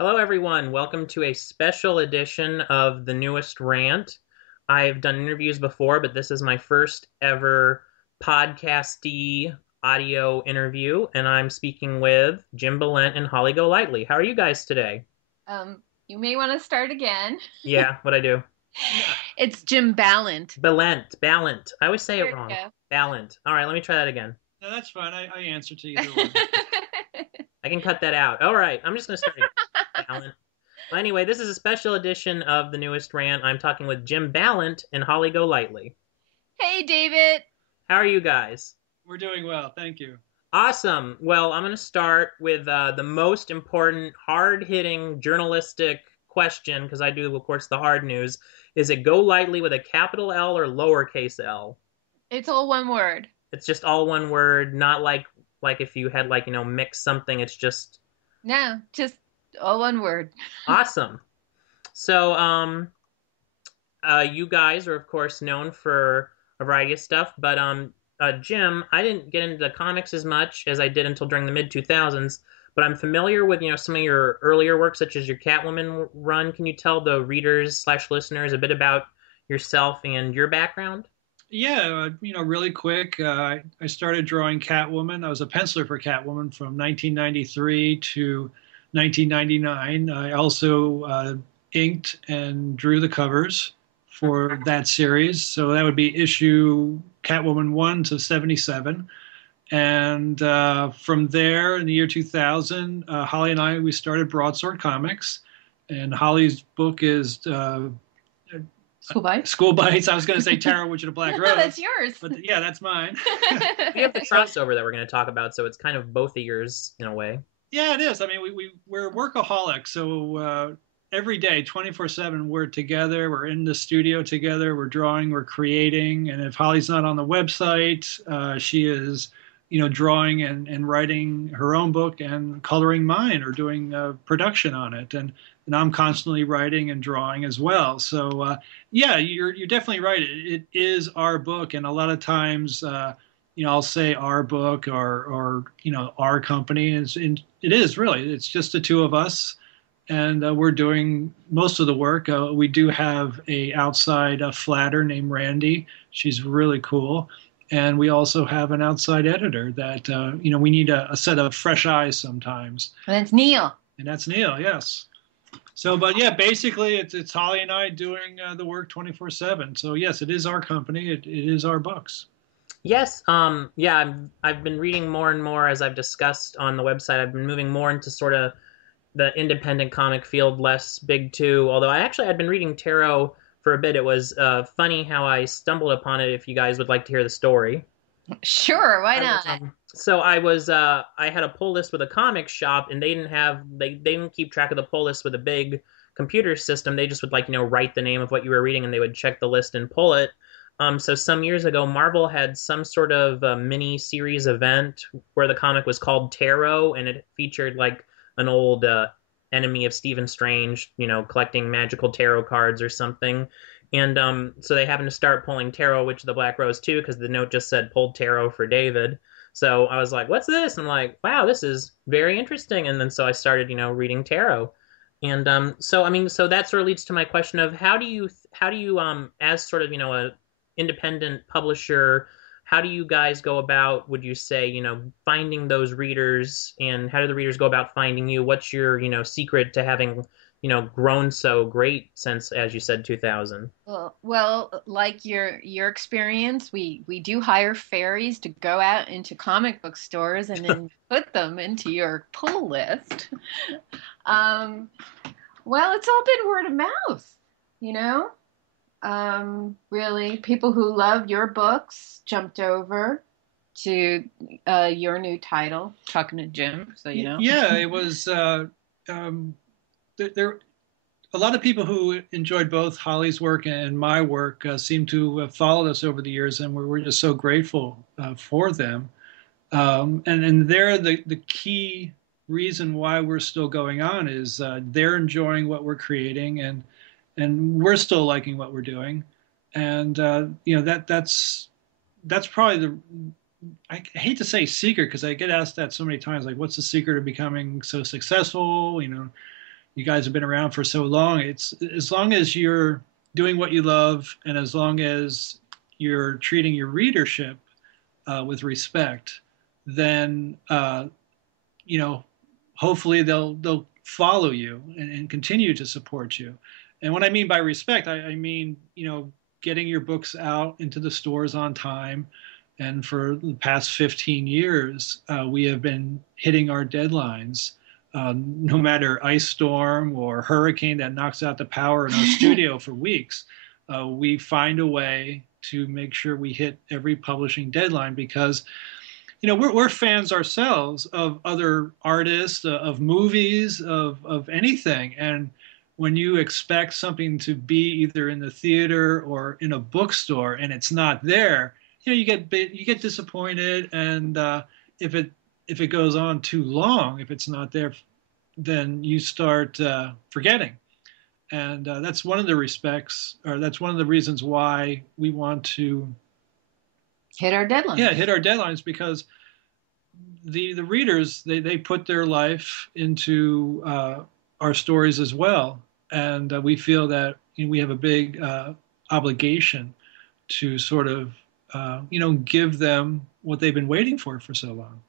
Hello, everyone. Welcome to a special edition of the newest rant. I've done interviews before, but this is my first ever podcasty audio interview, and I'm speaking with Jim Balent and Holly Golightly. How are you guys today? You may want to start again. Yeah, what I do? It's Jim Balent. Balent. I always say There it you wrong. go. Balent. All right, let me try that again. No, that's fine. I answer to either one. I can cut that out. All right, I'm just going to start again. Balent. Well, anyway, this is a special edition of the newest rant. I'm talking with Jim Balent and Holly Golightly. Hey, David. How are you guys? We're doing well. Thank you. Awesome. Well, I'm going to start with the most important, hard hitting journalistic question because I do, of course, the hard news. Is it Golightly with a capital L or lowercase l? It's all one word. It's just all one word, not like if you had mix something. It's just No, just all one word. awesome. So, you guys are, of course, known for a variety of stuff, but Jim, I didn't get into comics as much as I did until during the mid 2000s, but I'm familiar with some of your earlier work, such as your Catwoman run. Can you tell the readers slash listeners a bit about yourself and your background? Yeah, really quick. I started drawing Catwoman. I was a penciler for Catwoman from 1993 to 1999. I also inked and drew the covers for that series. So that would be issue Catwoman 1 to 77. And from there, in the year 2000, Holly and we started Broadsword Comics. And Holly's book is School Bites. School Bites. I was going to say Tarot, Witch of the Black Rose. That's yours. But yeah, that's mine. We have the crossover that we're going to talk about, so it's kind of both of yours in a way. Yeah, it is. I mean, we're workaholics. So every day, 24/7, we're together. We're in the studio together. We're drawing, we're creating. And if Holly's not on the website, she is, drawing and writing her own book and coloring mine or doing production on it. And I'm constantly writing and drawing as well. So yeah, you're definitely right. It is our book, and a lot of times, I'll say our book or our company. It is really. It's just the two of us, and we're doing most of the work. We do have a outside flatter named Randy. She's really cool. And we also have an outside editor that, we need a set of fresh eyes sometimes. And it's Neil. And that's Neil, yes. So, but yeah, basically it's Holly and I doing the work 24/7. So yes, it is our company. It is our books. Yes, yeah, I've been reading more and more as I've discussed on the website. I've been moving more into sort of the independent comic field, less big two. Although had been reading tarot for a bit. It was funny how I stumbled upon it. If you guys would like to hear the story. Sure, why not? So I had a pull list with a comic shop, and they didn't keep track of the pull list with a big computer system. They just would write the name of what you were reading, and they would check the list and pull it. So some years ago, Marvel had some sort of mini series event where the comic was called Tarot, and it featured like an old enemy of Stephen Strange, collecting magical tarot cards or something. And so they happened to start pulling Tarot, Witch of the Black Rose too, because the note just said pulled Tarot for David. So I was like, what's this? And I'm like, wow, this is very interesting. And then so I started, reading tarot. And so that sort of leads to my question of how do you as sort of, a independent publisher, how do you guys go about, would you say, finding those readers, and how do the readers go about finding you? What's your, secret to having, grown so great since, as you said, 2000? Well, like your experience, we do hire fairies to go out into comic book stores and then put them into your pull list. Well, it's all been word of mouth, you know. Really, people who loved your books jumped over to your new title, Talking to Jim. So you know. Yeah, it was. There a lot of people who enjoyed both Holly's work and my work seem to have followed us over the years, and we're just so grateful for them. And they're the key reason why we're still going on is they're enjoying what we're creating, and we're still liking what we're doing. And that's probably the, I hate to say secret because I get asked that so many times, like, what's the secret of becoming so successful? you guys have been around for so long. It's as long as you're doing what you love, and as long as you're treating your readership with respect, then you know, hopefully they'll follow you and continue to support you. And what I mean by respect, I mean, getting your books out into the stores on time. And for the past 15 years, we have been hitting our deadlines. No matter ice storm or hurricane that knocks out the power in our studio for weeks, we find a way to make sure we hit every publishing deadline because we're fans ourselves of other artists, of movies, of anything. And when you expect something to be either in the theater or in a bookstore and it's not there, you get disappointed. And if it goes on too long, if it's not there, then you start forgetting. And that's one of the that's one of the reasons why we want to hit our deadlines. Yeah, hit our deadlines because the readers they put their life into our stories as well, and we feel that we have a big obligation to sort of give them what they've been waiting for so long.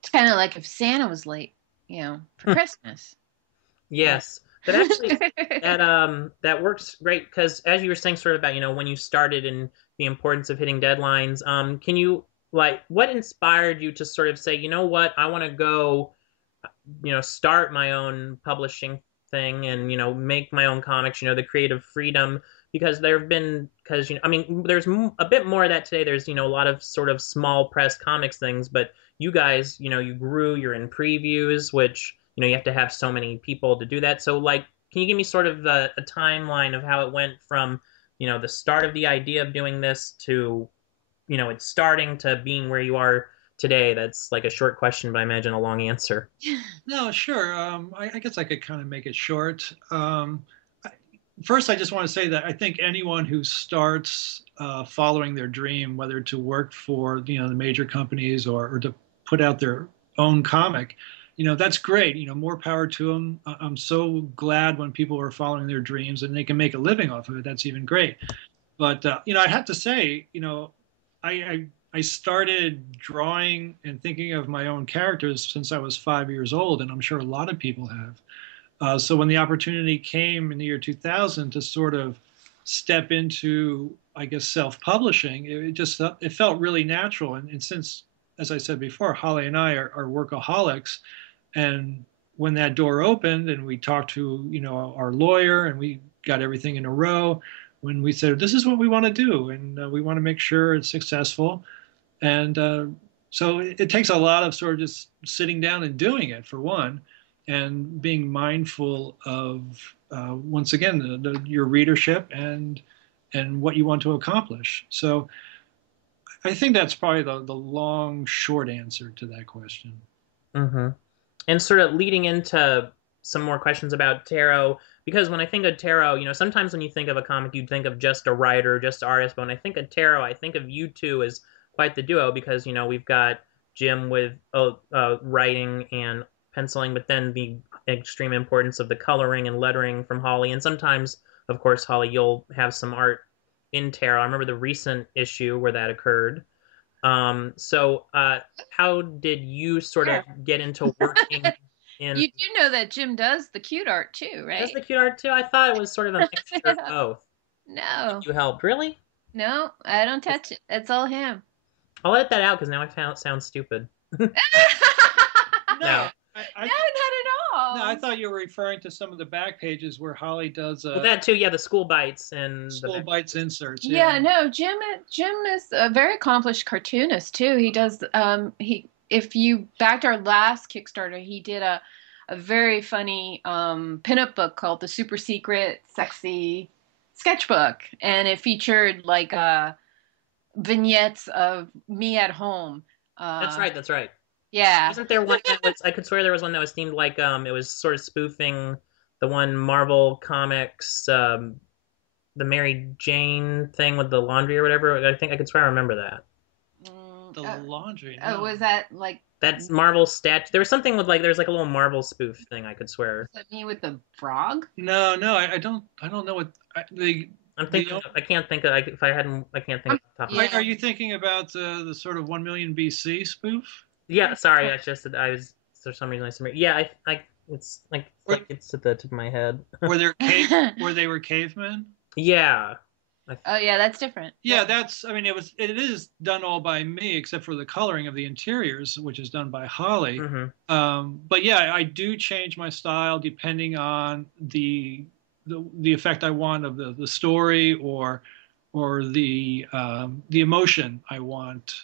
It's kind of like if Santa was late, for Christmas. Yes. But actually, that works great because, as you were saying, sort of about when you started and the importance of hitting deadlines. Can you what inspired you to sort of say, what, I want to go, start my own publishing thing and make my own comics. The creative freedom because there's a bit more of that today. There's a lot of sort of small press comics things, but you guys, you grew. You're in previews, which you have to have so many people to do that. So can you give me sort of a timeline of how it went from, the start of the idea of doing this to, it's starting to being where you are today? That's like a short question, but I imagine a long answer. No, sure. I guess I could kind of make it short. First, I just want to say that I think anyone who starts following their dream, whether to work for, the major companies or to put out their own comic, that's great. More power to them. I'm so glad when people are following their dreams and they can make a living off of it. That's even great. But, I have to say, I started drawing and thinking of my own characters since I was 5 years old, and I'm sure a lot of people have. So when the opportunity came in the year 2000 to sort of step into, I guess, self-publishing, it felt really natural. And since, as I said before, Holly and I are workaholics, and when that door opened and we talked to our lawyer and we got everything in a row, when we said this is what we want to do and we want to make sure it's successful, and so it takes a lot of sort of just sitting down and doing it for one, and being mindful of once again your readership and what you want to accomplish. So I think that's probably the long short answer to that question. Mm-hmm. And sort of leading into some more questions about tarot, because when I think of tarot, sometimes when you think of a comic, you'd think of just a writer, just an artist. But when I think of tarot, I think of you two as quite the duo because, we've got Jim with writing and penciling, but then the extreme importance of the coloring and lettering from Holly. And sometimes, of course, Holly, you'll have some art in tarot. I remember the recent issue where that occurred. So how did you sort of get into working in... You do know that Jim does the cute art too, right? Does the cute art too? I thought it was sort of a mixture of both. No. You helped, really? No, I don't touch it. It's all him. I'll edit that out because now I found it sounds stupid. No. No, not at all. No, I thought you were referring to some of the back pages where Holly does well, that too, yeah, the school bites and school bites inserts. Yeah, no, Jim is a very accomplished cartoonist too. He does if you backed our last Kickstarter, he did a very funny pinup book called The Super Secret Sexy Sketchbook, and it featured vignettes of me at home. That's right. Yeah. Wasn't there one that was, I could swear there was one that was themed like, it was sort of spoofing the one Marvel Comics, the Mary Jane thing with the laundry or whatever. I think I could swear I remember that. the laundry. Oh, No. was that like That's Marvel stat. There was something with like there's like a little Marvel spoof thing, I could swear. me with the frog? No, no, I don't know what I'm the thinking. I can't think of. If I hadn't, I can't think of the top of my. Yeah. are you thinking about the sort of 1 million BC spoof? Yeah, sorry. I was for some reason I submitted. Yeah, Were, it's at the tip of my head. were there where they were cavemen? Yeah. Oh yeah, that's different. Yeah, that's. I mean, it is done all by me, except for the coloring of the interiors, which is done by Holly. Mm-hmm. But yeah, I do change my style depending on the effect I want of the story or the emotion I want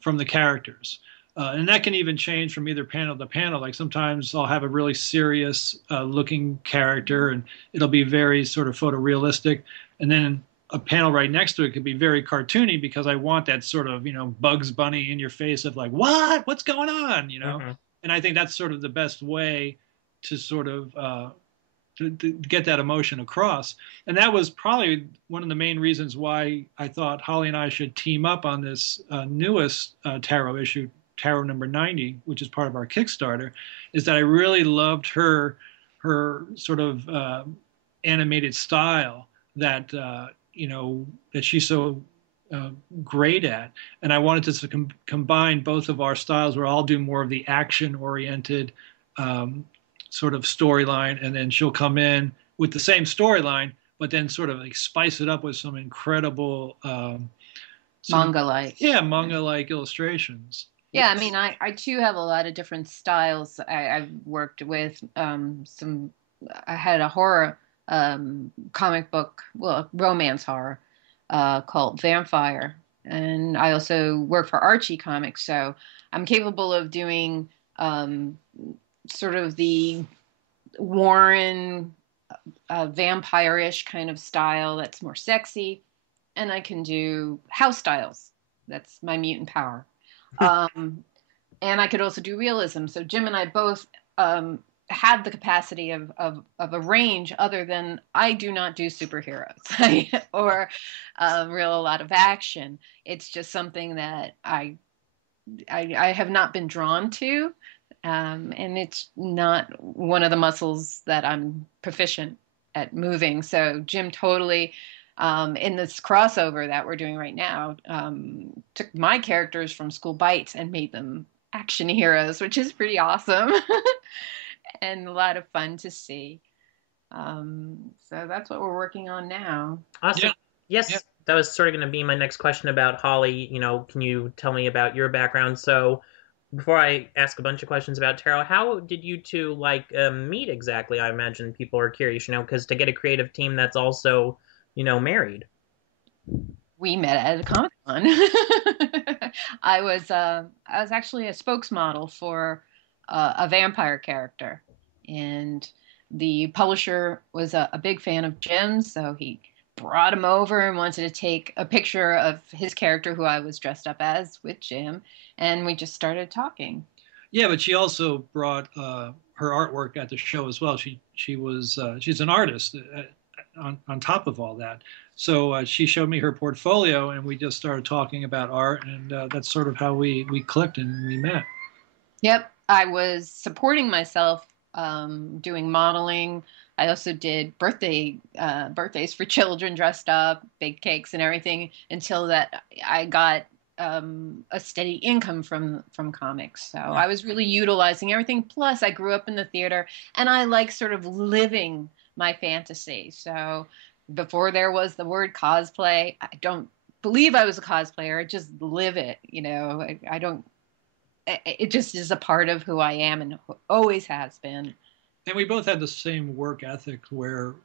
from the characters. And that can even change from either panel to panel. Like sometimes I'll have a really serious looking character, and it'll be very sort of photorealistic, and then a panel right next to it could be very cartoony because I want that sort of, Bugs Bunny in your face of like, what's going on, Mm-hmm. And I think that's sort of the best way to sort of to get that emotion across. And that was probably one of the main reasons why I thought Holly and I should team up on this newest tarot issue, Tarot number 90, which is part of our Kickstarter, is that I really loved her sort of animated style that that she's so great at, and I wanted to combine both of our styles, where I'll do more of the action-oriented sort of storyline, and then she'll come in with the same storyline, but then sort of like spice it up with some incredible manga-like. Yeah, manga-like illustrations. Yeah, I mean, I too have a lot of different styles. I've worked with some. I had a horror comic book, well, romance horror, called Vampire, and I also work for Archie Comics, so I'm capable of doing sort of the Warren vampire-ish kind of style that's more sexy, and I can do house styles. That's my mutant power. And I could also do realism. So Jim and I both had the capacity of a range, other than I do not do superheroes or a lot of action. It's just something that I have not been drawn to, and it's not one of the muscles that I'm proficient at moving. So Jim totally, in this crossover that we're doing right now, took my characters from School Bites and made them action heroes, which is pretty awesome and a lot of fun to see. So that's what we're working on now. Awesome. Yeah. Yes, Yeah. that was sort of going to be my next question about Holly. Can you tell me about your background? So before I ask a bunch of questions about tarot, how did you two meet exactly? I imagine people are curious, because to get a creative team that's also, married. We met at a Comic Con. I was actually a spokesmodel for a vampire character, and the publisher was a big fan of Jim's, so he brought him over and wanted to take a picture of his character, who I was dressed up as, with Jim, and we just started talking. Yeah, but she also brought her artwork at the show as well. She's an artist on top of all that. So she showed me her portfolio, and we just started talking about art, and that's sort of how we clicked and we met. Yep, I was supporting myself, doing modeling. I also did birthdays for children, dressed up, bake cakes and everything, until that I got a steady income from comics. So I was really utilizing everything. Plus, I grew up in the theater, and I like sort of living my fantasy. So before there was the word cosplay, I don't believe I was a cosplayer. I just live it. I don't. It just is a part of who I am and always has been. And we both had the same work ethic where,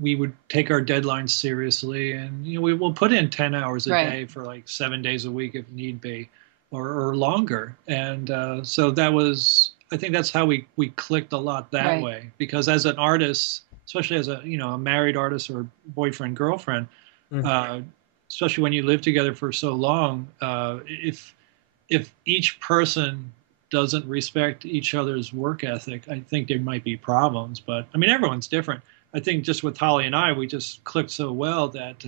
we would take our deadlines seriously, and, we will put in 10 hours a day for like 7 days a week if need be, or longer. And so I think that's how we clicked a lot that way, because as an artist, especially as a married artist or boyfriend, girlfriend, especially when you live together for so long, if each person doesn't respect each other's work ethic, I think there might be problems. But I mean, everyone's different. I think just with Holly and I, we just clicked so well that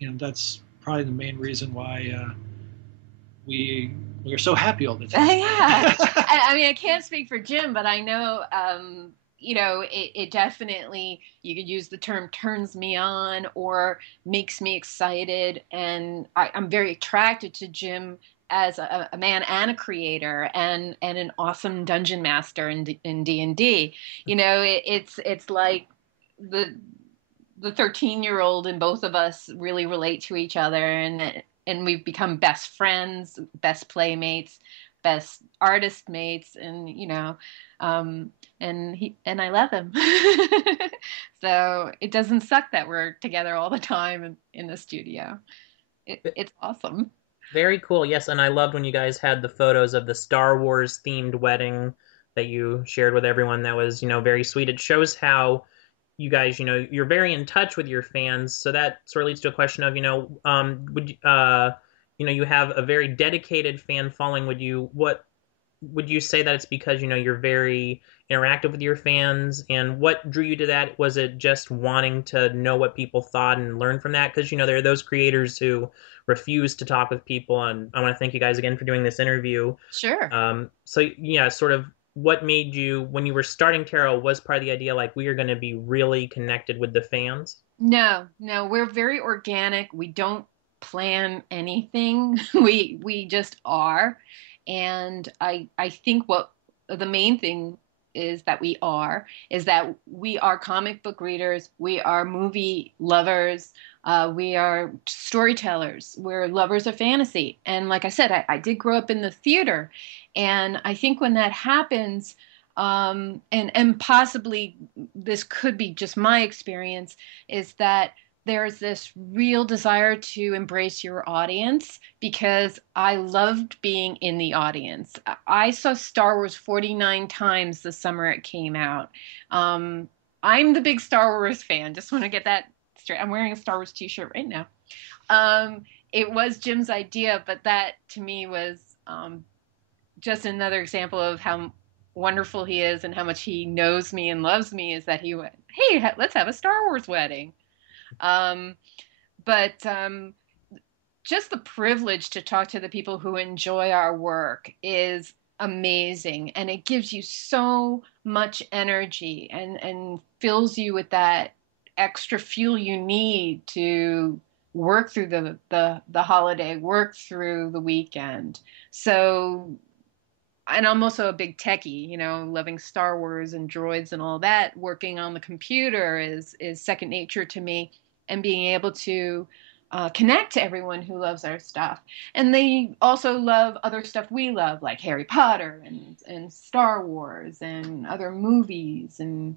that's probably the main reason why we're so happy all the time. Yeah. I mean, I can't speak for Jim, but I know, it definitely, you could use the term turns me on or makes me excited. And I'm very attracted to Jim as a man and a creator and an awesome dungeon master in D&D. It's like the 13-year-old in both of us really relate to each other, and we've become best friends, best playmates, best artist mates, and and I love him. So it doesn't suck that we're together all the time in the studio. It's awesome. Very cool. Yes, and I loved when you guys had the photos of the Star Wars themed wedding that you shared with everyone. That was, very sweet. It shows how you guys, you're very in touch with your fans. So that sort of leads to a question of, you have a very dedicated fan following. What would you say that it's because, you're very interactive with your fans? And what drew you to that? Was it just wanting to know what people thought and learn from that? Because, there are those creators who refuse to talk with people. And I want to thank you guys again for doing this interview. Sure. So, yeah, sort of what made you, when you were starting Tarot, was part of the idea like we are going to be really connected with the fans? No, we're very organic. We don't plan anything. We just are. And I think what the main thing is that we are comic book readers, we are movie lovers, we are storytellers, we're lovers of fantasy. And like I said, I did grow up in the theater, and I think when that happens, and possibly this could be just my experience, is that there's this real desire to embrace your audience, because I loved being in the audience. I saw Star Wars 49 times the summer it came out. I'm the big Star Wars fan. Just want to get that straight. I'm wearing a Star Wars t-shirt right now. It was Jim's idea, but that to me was just another example of how wonderful he is and how much he knows me and loves me, is that he went, hey, let's have a Star Wars wedding. Um, but just the privilege to talk to the people who enjoy our work is amazing. And it gives you so much energy and fills you with that extra fuel you need to work through the holiday, work through the weekend. So, and I'm also a big techie, loving Star Wars and droids and all that. Working on the computer is second nature to me, and being able to connect to everyone who loves our stuff. And they also love other stuff we love, like Harry Potter and Star Wars and other movies and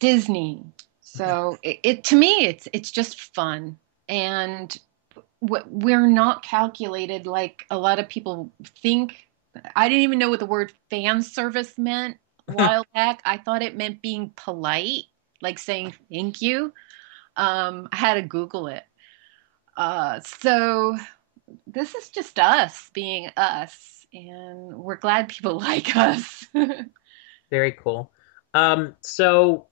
Disney. So it to me, it's just fun. And we're not calculated like a lot of people think. I didn't even know what the word fan service meant a while back. I thought it meant being polite, like saying thank you. I had to Google it. So this is just us being us, and we're glad people like us. Very cool. So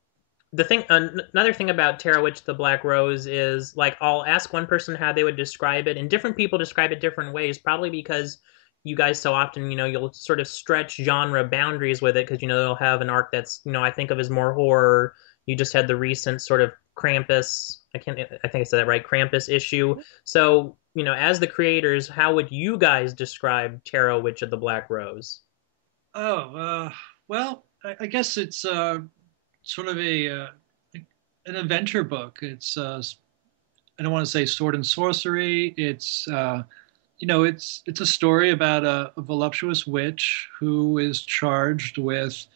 another thing about Tarot Witch the Black Rose is, like, I'll ask one person how they would describe it, and different people describe it different ways, probably because you guys so often, you'll sort of stretch genre boundaries with it, because, they'll have an arc that's, I think of as more horror. You just had the recent sort of Krampus, I think I said that right, Krampus issue. So, as the creators, how would you guys describe Tarot Witch of the Black Rose? Well, I guess it's sort of an adventure book. It's I don't want to say sword and sorcery. It's it's a story about a voluptuous witch who is charged with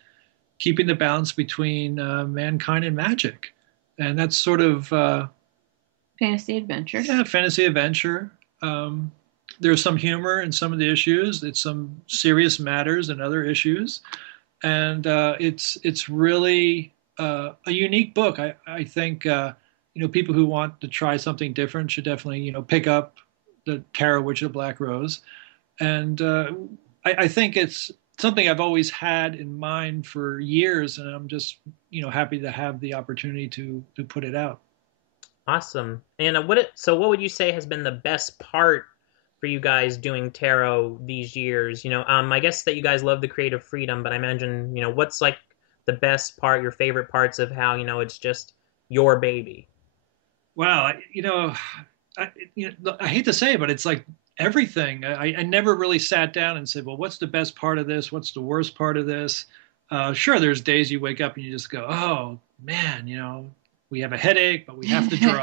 keeping the balance between mankind and magic, and that's sort of Fantasy adventure. Yeah, fantasy adventure. There's some humor in some of the issues. It's some serious matters and other issues, and it's really a unique book. I think people who want to try something different should definitely pick up the Tarot Witch of the Black Rose, and I think it's something I've always had in mind for years, and I'm just happy to have the opportunity to put it out. Awesome. And what would you say has been the best part for you guys doing tarot these years? I guess that you guys love the creative freedom, but I imagine, what's like the best part, your favorite parts of how, it's just your baby? Wow, I hate to say it, but it's like everything. I never really sat down and said, well, what's the best part of this? What's the worst part of this? Sure, there's days you wake up and you just go, oh man, we have a headache, but we have to draw.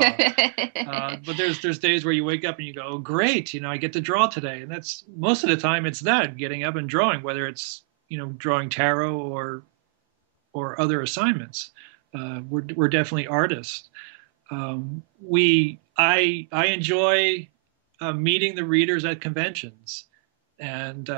But there's days where you wake up and you go, oh, great, I get to draw today, and that's most of the time it's that getting up and drawing, whether it's drawing tarot or other assignments. We're definitely artists. I enjoy meeting the readers at conventions, and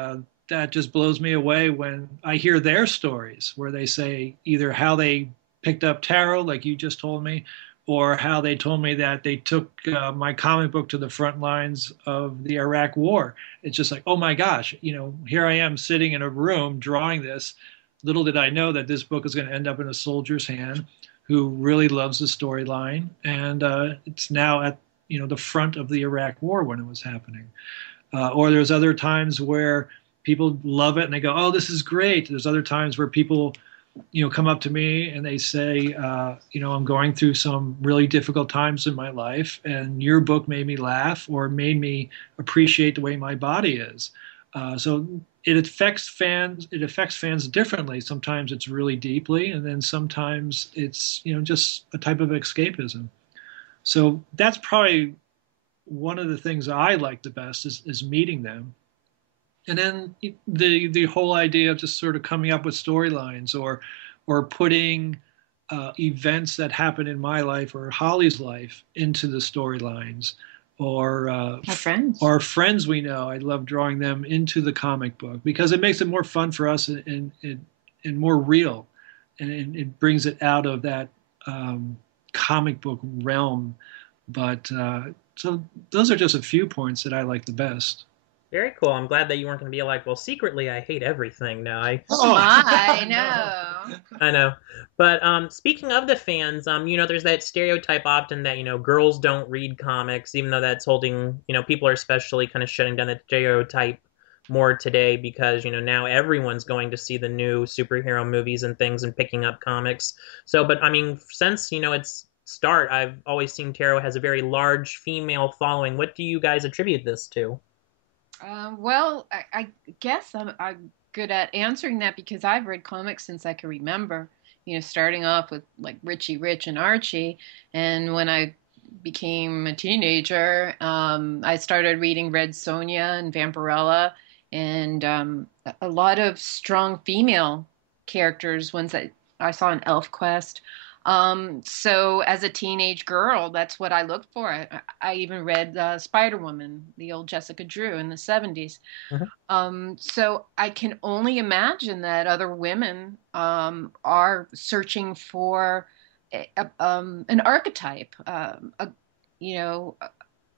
that just blows me away when I hear their stories, where they say either how they picked up tarot, like you just told me, or how they told me that they took my comic book to the front lines of the Iraq War. It's just like, oh my gosh, here I am sitting in a room drawing this. Little did I know that this book is going to end up in a soldier's hand who really loves the storyline, and it's now at the front of the Iraq War when it was happening. Or there's other times where people love it and they go, "Oh, this is great." There's other times where people, come up to me and they say, "I'm going through some really difficult times in my life, and your book made me laugh or made me appreciate the way my body is." So it affects fans. It affects fans differently. Sometimes it's really deeply, and then sometimes it's just a type of escapism. So that's probably one of the things I like the best is meeting them, and then the whole idea of just sort of coming up with storylines or putting events that happen in my life or Holly's life into the storylines, or Our friends. or friends we know. I love drawing them into the comic book because it makes it more fun for us and more real, and it brings it out of that comic book realm. But so those are just a few points that I like the best. Very cool. I'm glad that you weren't going to be like, well, secretly I hate everything. No, Oh my, no. no. I know. But speaking of the fans, there's that stereotype often that, girls don't read comics, even though that's holding, people are especially kind of shutting down that stereotype more today because, now everyone's going to see the new superhero movies and things and picking up comics. So, but I mean, since, its start, I've always seen Tarot has a very large female following. What do you guys attribute this to? Well, I guess I'm good at answering that because I've read comics since I can remember. Starting off with like Richie Rich and Archie, and when I became a teenager, I started reading Red Sonja and Vampirella, and a lot of strong female characters. Ones that I saw in ElfQuest. So as a teenage girl, that's what I looked for. I even read Spider-Woman, the old Jessica Drew in the 70s. Mhm. So I can only imagine that other women are searching for an archetype, you know,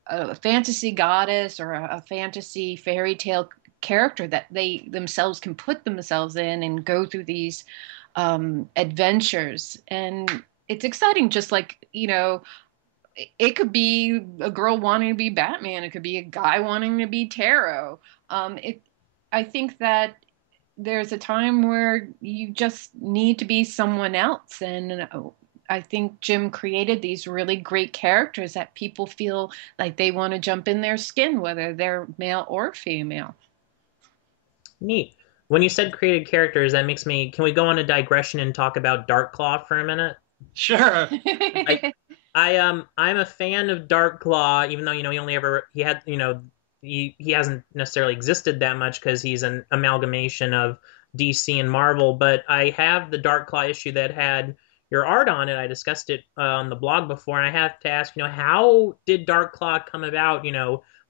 a fantasy goddess or a fantasy fairy tale character that they themselves can put themselves in and go through these adventures. And it's exciting, just like, it could be a girl wanting to be Batman, it could be a guy wanting to be Tarot. I think that there's a time where you just need to be someone else. And I think Jim created these really great characters that people feel like they want to jump in their skin, whether they're male or female. Neat. When you said created characters, that makes me. Can we go on a digression and talk about Dark Claw for a minute? Sure. I'm a fan of Dark Claw, even though he only ever he had he hasn't necessarily existed that much because he's an amalgamation of DC and Marvel. But I have the Dark Claw issue that had your art on it. I discussed it on the blog before, and I have to ask, how did Dark Claw come about?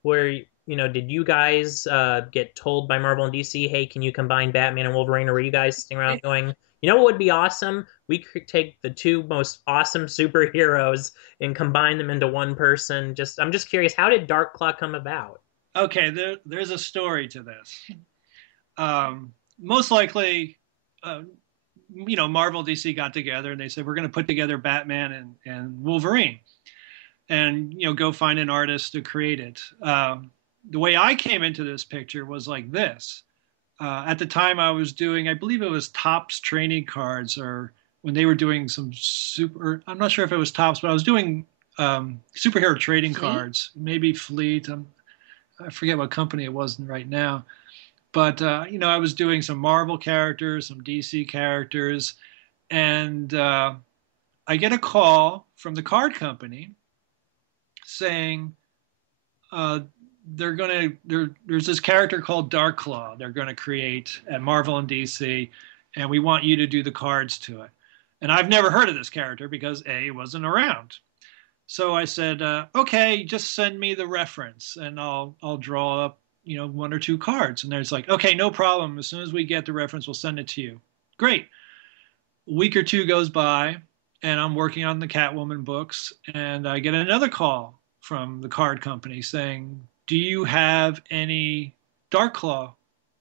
Where did you guys get told by Marvel and DC, hey, can you combine Batman and Wolverine, or were you guys sitting around going, what would be awesome? We could take the two most awesome superheroes and combine them into one person. I'm just curious, how did Dark Claw come about? Okay, there's a story to this. Most likely, Marvel DC got together and they said, we're going to put together Batman and Wolverine and, go find an artist to create it. the way I came into this picture was like this. At the time, I was doing, I believe it was Topps trading cards, or when they were doing some super. I'm not sure if it was Topps, but I was doing superhero trading Fleet? cards, maybe Fleet. I forget what company it was right now, but I was doing some Marvel characters, some DC characters, and I get a call from the card company saying uh, there's this character called Darkclaw they're going to create at Marvel and DC, and we want you to do the cards to it. And I've never heard of this character because A, it wasn't around. So I said, okay, just send me the reference and I'll draw up, one or two cards. And there's like, okay, no problem. As soon as we get the reference, we'll send it to you. Great. A week or two goes by, and I'm working on the Catwoman books, and I get another call from the card company saying, "Do you have any Darkclaw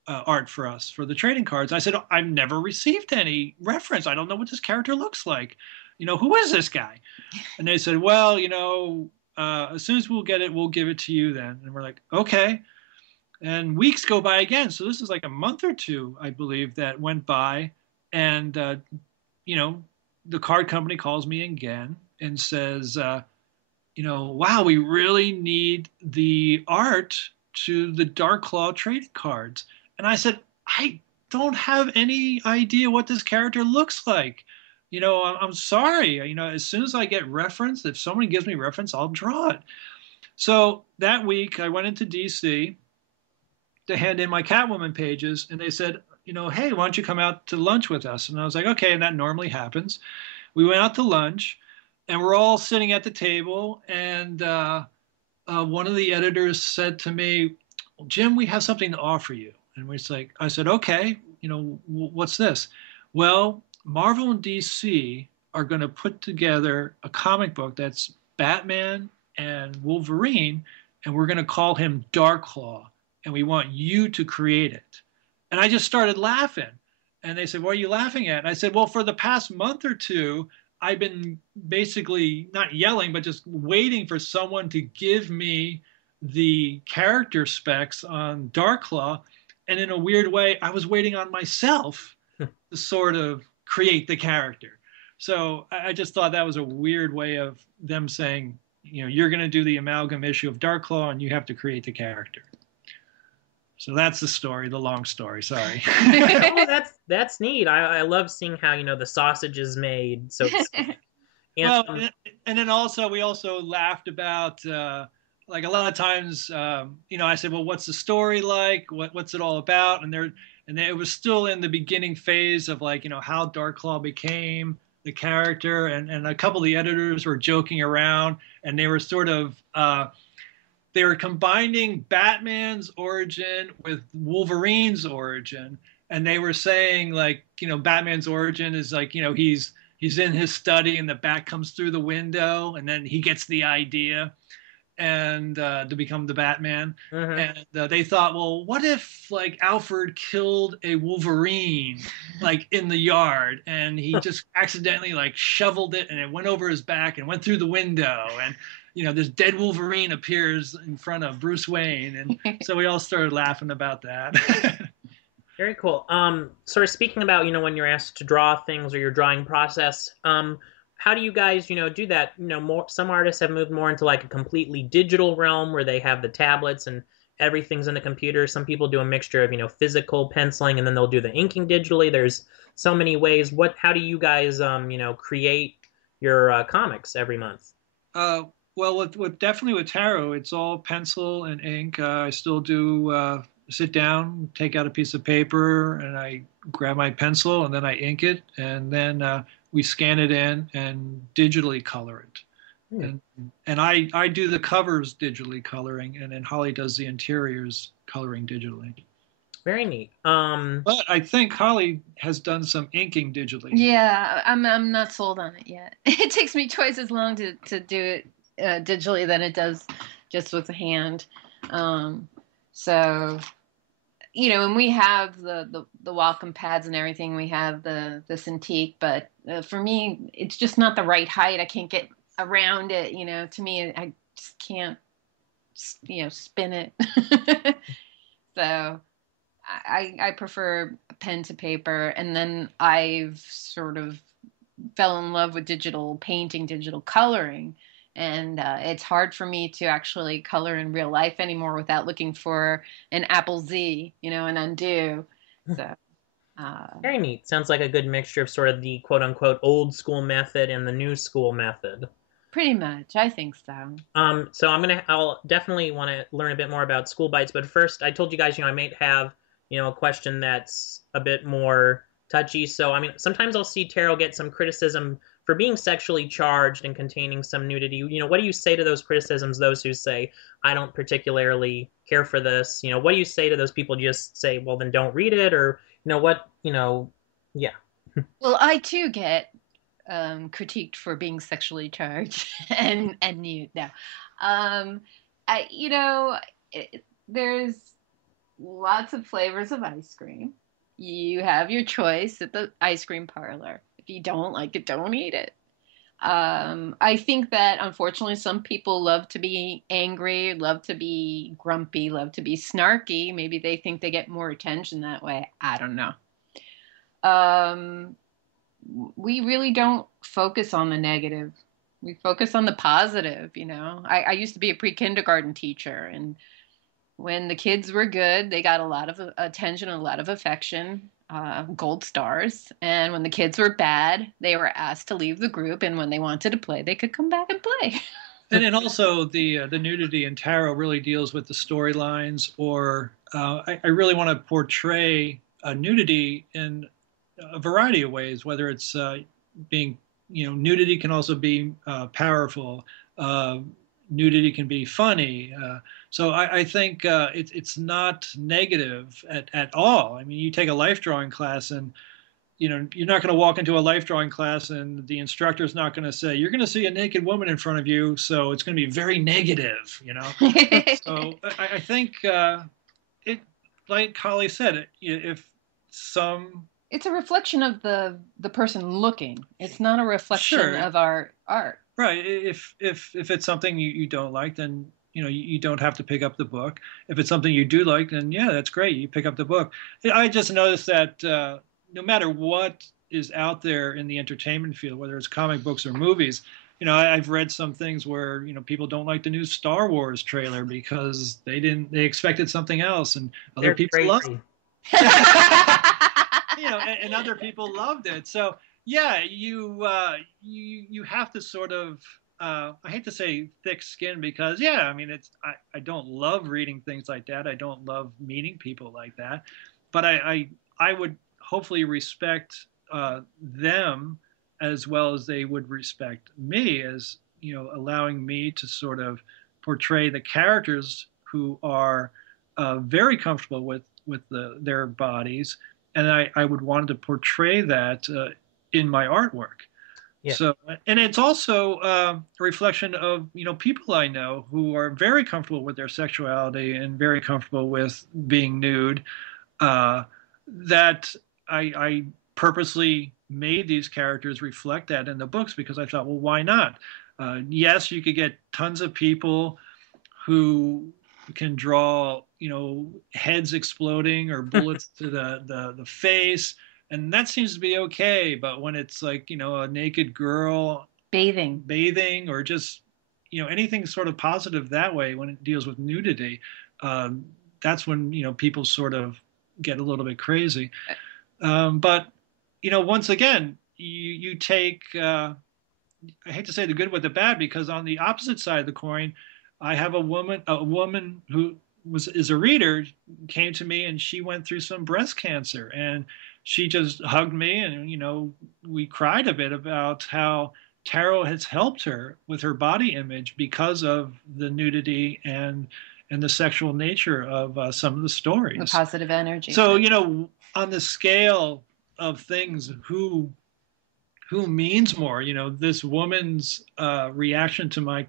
art for us for the trading cards?" I said, "I've never received any reference. I don't know what this character looks like. Who is this guy?" And they said, "Well, as soon as we'll get it, we'll give it to you then." And we're like, "Okay." And weeks go by again. So this is like a month or two, I believe, that went by. And you know, the card company calls me again and says, wow, we really need the art to the Dark Claw trading cards. And I said, I don't have any idea what this character looks like. I'm sorry. As soon as I get reference, if somebody gives me reference, I'll draw it. So that week I went into DC to hand in my Catwoman pages, and they said, hey, why don't you come out to lunch with us? And I was like, okay, and that normally happens. We went out to lunch, and we're all sitting at the table, and one of the editors said to me, well, Jim, we have something to offer you. And I said, okay, what's this? Well, Marvel and DC are going to put together a comic book that's Batman and Wolverine, and we're going to call him Darkclaw, and we want you to create it. And I just started laughing. And they said, what are you laughing at? And I said, well, for the past month or two, I've been basically not yelling, but just waiting for someone to give me the character specs on Darkclaw. And in a weird way, I was waiting on myself to sort of create the character. So I just thought that was a weird way of them saying, you're going to do the amalgam issue of Darkclaw and you have to create the character. So that's the story, the long story. Sorry. Oh, that's neat. I love seeing how the sausage is made. So to speak. And, well, and then also we also laughed about like a lot of times, I said, well, what's the story like? What's it all about? And it was still in the beginning phase of like how Darkclaw became the character, and a couple of the editors were joking around, and they were sort of. They were combining Batman's origin with Wolverine's origin, and they were saying like, Batman's origin is like, he's in his study and the bat comes through the window, and then he gets the idea and to become the Batman. And they thought, well, what if like Alfred killed a Wolverine like in the yard, and he just accidentally like shoveled it and it went over his back and went through the window, and this dead Wolverine appears in front of Bruce Wayne. And so we all started laughing about that. Very cool. Sort of speaking about, when you're asked to draw things or your drawing process, how do you guys, do that? Some artists have moved more into like a completely digital realm where they have the tablets and everything's in the computer. Some people do a mixture of, physical penciling, and then they'll do the inking digitally. There's so many ways. How do you guys, create your comics every month? Well, definitely with tarot, it's all pencil and ink. I still do sit down, take out a piece of paper, and I grab my pencil, and then I ink it, and then we scan it in and digitally color it. And I do the covers digitally coloring, and then Holly does the interiors coloring digitally. Very neat. But I think Holly has done some inking digitally. Yeah, I'm not sold on it yet. It takes me twice as long to do it digitally than it does just with the hand. So, and we have the Wacom pads and everything. We have the Cintiq, but for me, it's just not the right height. I can't get around it. To me, I just can't spin it. So I prefer pen to paper, and then I've sort of fell in love with digital painting, digital coloring, and it's hard for me to actually color in real life anymore without looking for an Apple Z, an undo. So Very neat. Sounds like a good mixture of sort of the quote unquote old school method and the new school method. pretty much, I think so. So I'll definitely want to learn a bit more about school bites, but first, I told you guys, I might have, a question that's a bit more touchy. So, I mean, sometimes I'll see tarot get some criticism for being sexually charged and containing some nudity. What do you say to those criticisms? Those who say, I don't particularly care for this. What do you say to those people? Just say, well, then don't read it, or what? Yeah. Well, I too get critiqued for being sexually charged and nude. No, I there's lots of flavors of ice cream. You have your choice at the ice cream parlor. If you don't like it, don't eat it. I think that unfortunately some people love to be angry, love to be grumpy, love to be snarky. Maybe they think they get more attention that way. I don't know. Um, we really don't focus on the negative. We focus on the positive. I used to be a pre-kindergarten teacher, and when the kids were good, they got a lot of attention, a lot of affection, gold stars. And when the kids were bad, they were asked to leave the group. And when they wanted to play, they could come back and play. And also the nudity in tarot really deals with the storylines, or I really want to portray nudity in a variety of ways, whether it's being, nudity can also be powerful. Nudity can be funny. So I think it's not negative at all. I mean, you take a life drawing class, and you're not going to walk into a life drawing class and the instructor's not going to say, you're going to see a naked woman in front of you, so it's going to be very negative. So I think it, like Holly said, if some it's a reflection of the person looking. It's not a reflection Sure. of our art. Right. If it's something you don't like, then you don't have to pick up the book. If it's something you do like, then yeah, that's great. You pick up the book. I just noticed that no matter what is out there in the entertainment field, whether it's comic books or movies, I've read some things where people don't like the new Star Wars trailer because they expected something else, and other people loved it. And other people loved it. So yeah, you have to sort of I hate to say thick skin, because yeah, I mean I don't love reading things like that. I don't love meeting people like that, but I would hopefully respect them as well as they would respect me, as allowing me to sort of portray the characters who are very comfortable with their bodies, and I would want to portray that in my artwork. Yeah. So, and it's also a reflection of people I know who are very comfortable with their sexuality and very comfortable with being nude. That I purposely made these characters reflect that in the books, because I thought, well, why not? Yes, you could get tons of people who can draw, heads exploding or bullets to the face, and that seems to be okay. But when it's like, a naked girl bathing, or just, anything sort of positive that way, when it deals with nudity, that's when, people sort of get a little bit crazy. But, once again, you take, I hate to say the good with the bad, because on the opposite side of the coin, I have a woman who is a reader, came to me, and she went through some breast cancer, and she just hugged me, and we cried a bit about how tarot has helped her with her body image because of the nudity and the sexual nature of some of the stories. The positive energy. So on the scale of things, who means more? This woman's reaction to my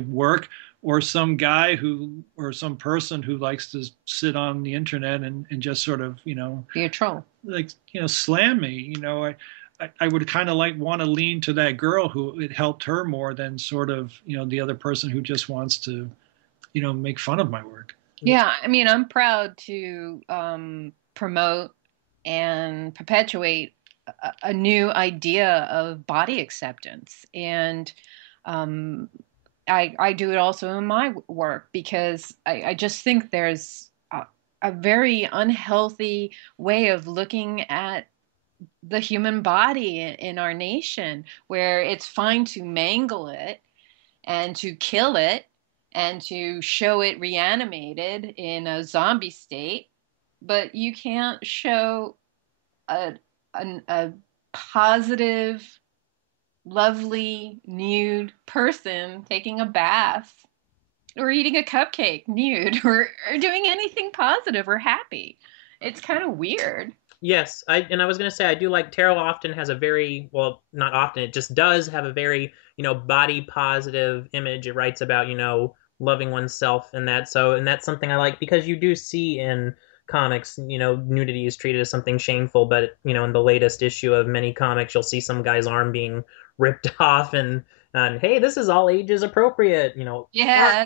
work, or some guy or some person who likes to sit on the internet and just sort of, be a troll, like, slam me. I would kind of want to lean to that girl who it helped her more than sort of, the other person who just wants to, make fun of my work. Yeah, I mean, I'm proud to promote and perpetuate a new idea of body acceptance. And um, I do it also in my work because I just think there's a very unhealthy way of looking at the human body in our nation, where it's fine to mangle it and to kill it and to show it reanimated in a zombie state, but you can't show a, a positive, lovely, nude person taking a bath or eating a cupcake nude or doing anything positive or happy. It's kind of weird. Yes, I was gonna say I do like tarot often has a very well, not often, it just does have a very, body positive image. It writes about, loving oneself and that. So and that's something I like because you do see in comics, nudity is treated as something shameful, but in the latest issue of many comics you'll see some guy's arm being ripped off and hey, this is all ages appropriate, Yeah, arm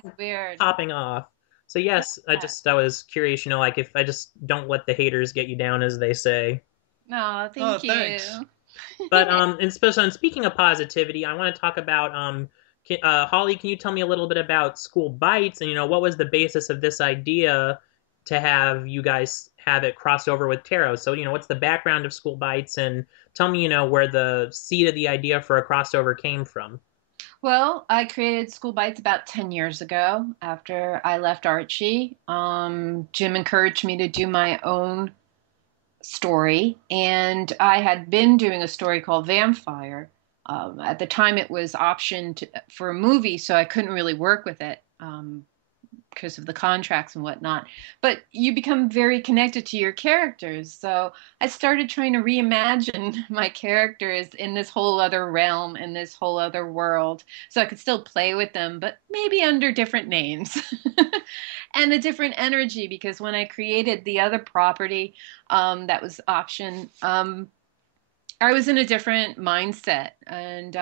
that's weird. popping off. So yes, I was curious, like if I just don't let the haters get you down, as they say. No, Oh, thank thanks. you. But and speaking of positivity, I want to talk about Holly. Can you tell me a little bit about School Bites and what was the basis of this idea to have you guys have it cross over with tarot? So what's the background of School Bites and tell me where the seed of the idea for a crossover came from. Well, I created School Bites about 10 years ago after I left Archie. Jim encouraged me to do my own story, and I had been doing a story called Vampire. At the time, it was optioned for a movie, so I couldn't really work with it. Because of the contracts and whatnot. But you become very connected to your characters. So I started trying to reimagine my characters in this whole other realm, in this whole other world. So I could still play with them, but maybe under different names. And a different energy, because when I created the other property that was option, I was in a different mindset. And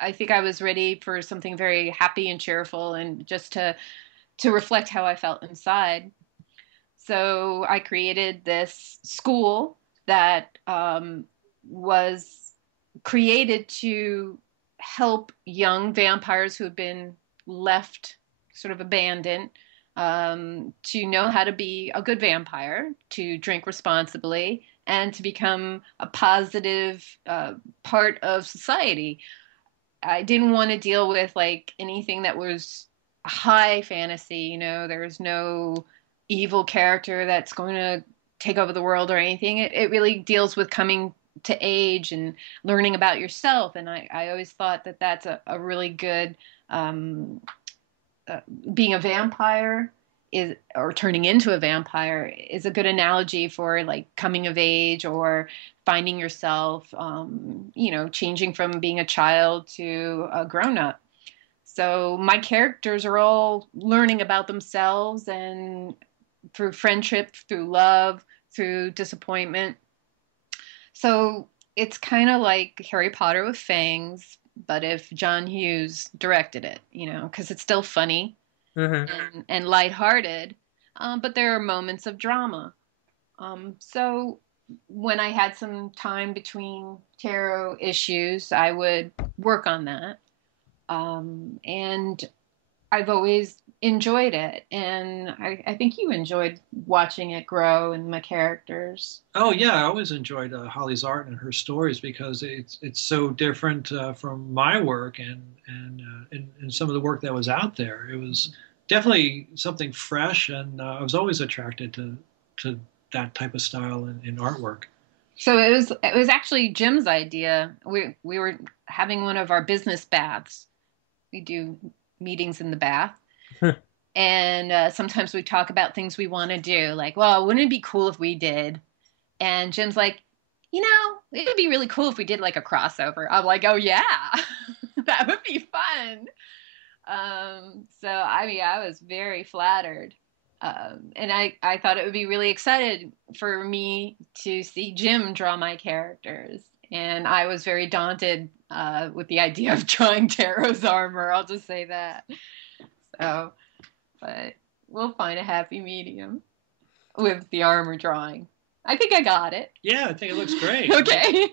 I think I was ready for something very happy and cheerful and just to reflect how I felt inside. So I created this school that was created to help young vampires who have been left sort of abandoned to know how to be a good vampire, to drink responsibly, and to become a positive part of society. I didn't want to deal with like anything that was high fantasy, there's no evil character that's going to take over the world or anything. It really deals with coming to age and learning about yourself. And I always thought that that's a really good, being a vampire is, or turning into a vampire is a good analogy for like coming of age or finding yourself, changing from being a child to a grown up. So my characters are all learning about themselves and through friendship, through love, through disappointment. So it's kind of like Harry Potter with fangs, but if John Hughes directed it, because it's still funny Mm-hmm. and lighthearted, but there are moments of drama. So when I had some time between tarot issues, I would work on that. And I've always enjoyed it. And I think you enjoyed watching it grow and my characters. Oh yeah, I always enjoyed Holly's art and her stories because it's so different from my work and some of the work that was out there. It was definitely something fresh, and I was always attracted to that type of style in artwork. So it was actually Jim's idea. We were having one of our business baths. We do meetings in the bath. And sometimes we talk about things we want to do, like, well, wouldn't it be cool if we did? And Jim's like, it would be really cool if we did like a crossover. I'm like, oh yeah, that would be fun. So I mean, I was very flattered. And I thought it would be really excited for me to see Jim draw my characters. And I was very daunted with the idea of drawing Tarot's armor. I'll just say that. So but we'll find a happy medium with the armor drawing. I think I got it. Yeah, I think it looks great. Okay.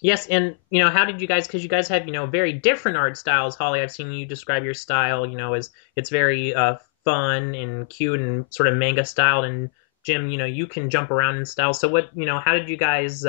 Yes, and how did you guys? Because you guys have very different art styles. Holly, I've seen you describe your style. As it's very fun and cute and sort of manga styled. And Jim, you can jump around in style. So what how did you guys?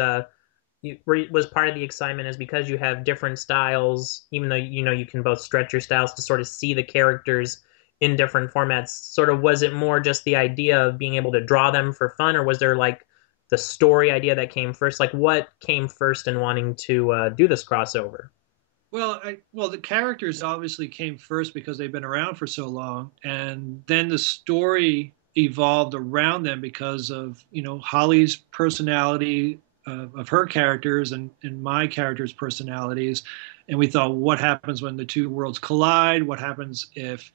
Was part of the excitement is because you have different styles, even though you can both stretch your styles to sort of see the characters in different formats. Sort of was it more just the idea of being able to draw them for fun, or was there like the story idea that came first? Like what came first in wanting to do this crossover? Well, the characters obviously came first because they've been around for so long, and then the story evolved around them because of Holly's personality, of her characters, and my characters' personalities, and we thought, what happens when the two worlds collide? What happens if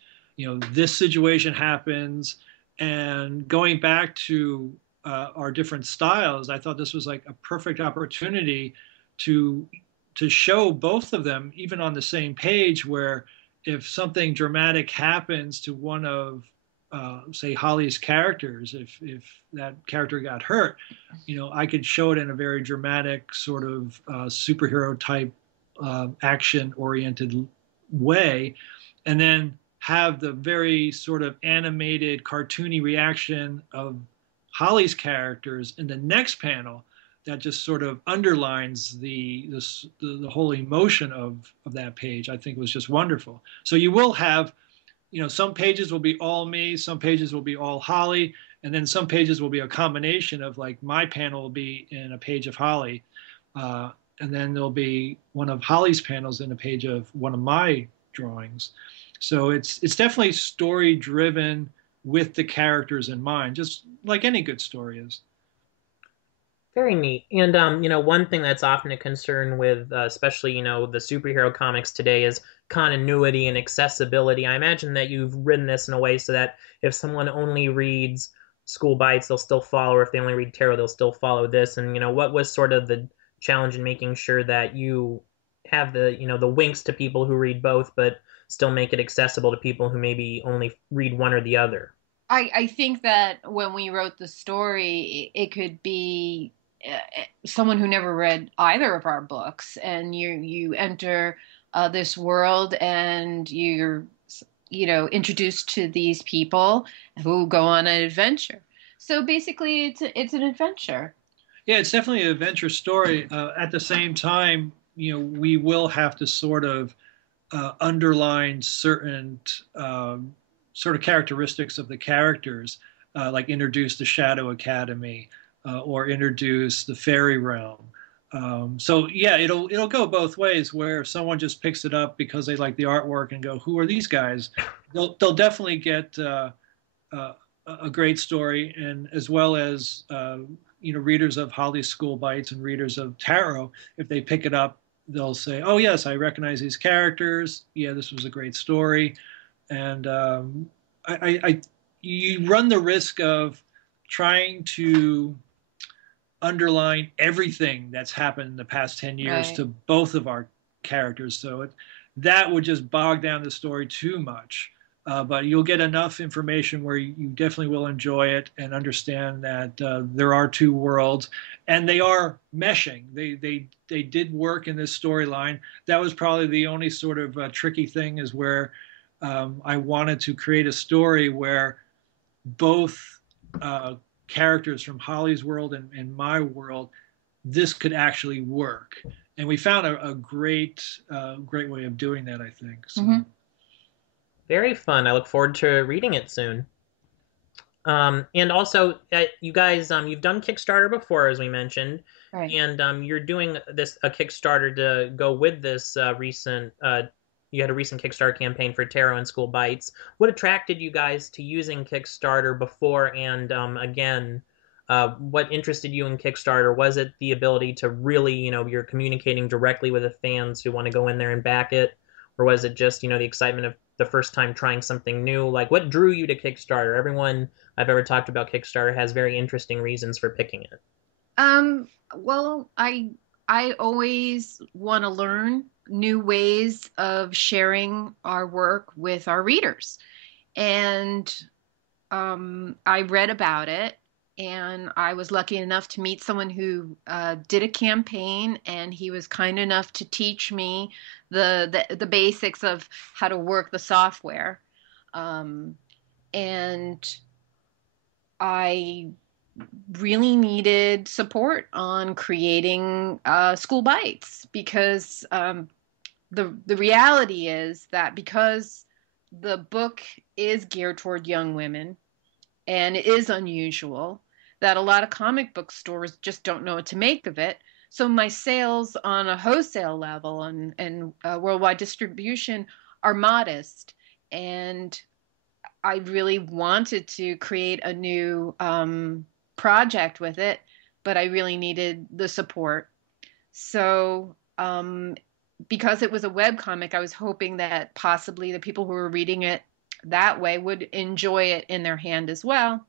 this situation happens? And going back to our different styles, I thought this was like a perfect opportunity to show both of them even on the same page, where if something dramatic happens to one of say Holly's characters, if that character got hurt, I could show it in a very dramatic sort of superhero type action oriented way, and then have the very sort of animated cartoony reaction of Holly's characters in the next panel that just sort of underlines the whole emotion of that page. I think was just wonderful. So you will have, some pages will be all me, some pages will be all Holly, and then some pages will be a combination of like my panel will be in a page of Holly, and then there'll be one of Holly's panels in a page of one of my drawings. So it's definitely story driven with the characters in mind, just like any good story is. Very neat. And one thing that's often a concern with, especially the superhero comics today is continuity and accessibility. I imagine that you've written this in a way so that if someone only reads School Bites, they'll still follow, or if they only read Tarot, they'll still follow this. And what was sort of the challenge in making sure that you have the winks to people who read both, but still make it accessible to people who maybe only read one or the other? I think that when we wrote the story, it could be someone who never read either of our books, and you enter this world, and you're introduced to these people who go on an adventure. So basically, it's an adventure. Yeah, it's definitely an adventure story. At the same time, we will have to sort of underline certain sort of characteristics of the characters, like introduce the Shadow Academy, or introduce the fairy realm. So yeah, it'll go both ways. Where if someone just picks it up because they like the artwork and go, "Who are these guys?" They'll definitely get a great story, and as well as readers of Holly's School Bites and readers of Tarot, if they pick it up, they'll say, "Oh yes, I recognize these characters. Yeah, this was a great story." And you run the risk of trying to underline everything that's happened in the past 10 years Right. to both of our characters. So that would just bog down the story too much. But you'll get enough information where you definitely will enjoy it and understand that there are two worlds, and they are meshing. They did work in this storyline. That was probably the only sort of tricky thing, is where I wanted to create a story where both characters from Holly's world and my world, this could actually work. And we found a great way of doing that, I think. So. Mm-hmm. Very fun. I look forward to reading it soon. And also, you guys, you've done Kickstarter before, as we mentioned, Right. and you're doing a Kickstarter to go with this recent. You had a recent Kickstarter campaign for Tarot and School Bites. What attracted you guys to using Kickstarter before, and again, what interested you in Kickstarter? Was it the ability to really, you're communicating directly with the fans who want to go in there and back it, or was it just, the excitement of the first time trying something new? Like, what drew you to Kickstarter? Everyone I've ever talked about Kickstarter has very interesting reasons for picking it. Well, I always want to learn new ways of sharing our work with our readers. And I read about it, and I was lucky enough to meet someone who did a campaign, and he was kind enough to teach me the basics of how to work the software. And I really needed support on creating School Bites, because the reality is that because the book is geared toward young women, and it is unusual, that a lot of comic book stores just don't know what to make of it. So my sales on a wholesale level and worldwide distribution are modest. And I really wanted to create a new project with it, but I really needed the support. So because it was a web comic, I was hoping that possibly the people who were reading it that way would enjoy it in their hand as well.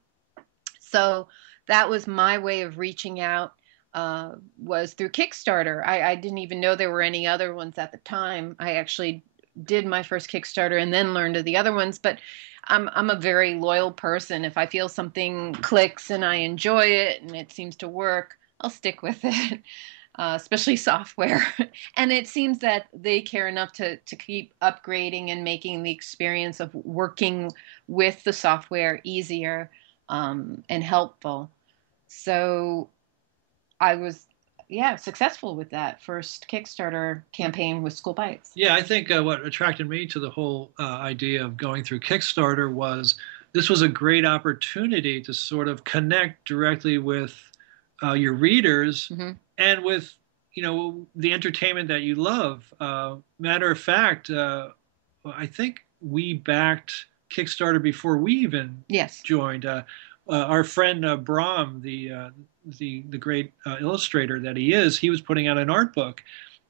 So that was my way of reaching out, was through Kickstarter. I didn't even know there were any other ones at the time. I actually did my first Kickstarter and then learned of the other ones. But I'm a very loyal person. If I feel something clicks and I enjoy it and it seems to work, I'll stick with it. Especially software. And it seems that they care enough to keep upgrading and making the experience of working with the software easier and helpful. So I was, successful with that first Kickstarter campaign with School Bites. Yeah, I think what attracted me to the whole idea of going through Kickstarter was this was a great opportunity to sort of connect directly with your readers, mm-hmm. and with the entertainment that you love. Matter of fact, I think we backed Kickstarter before we even joined. Our friend Brahm, the great illustrator that he was putting out an art book,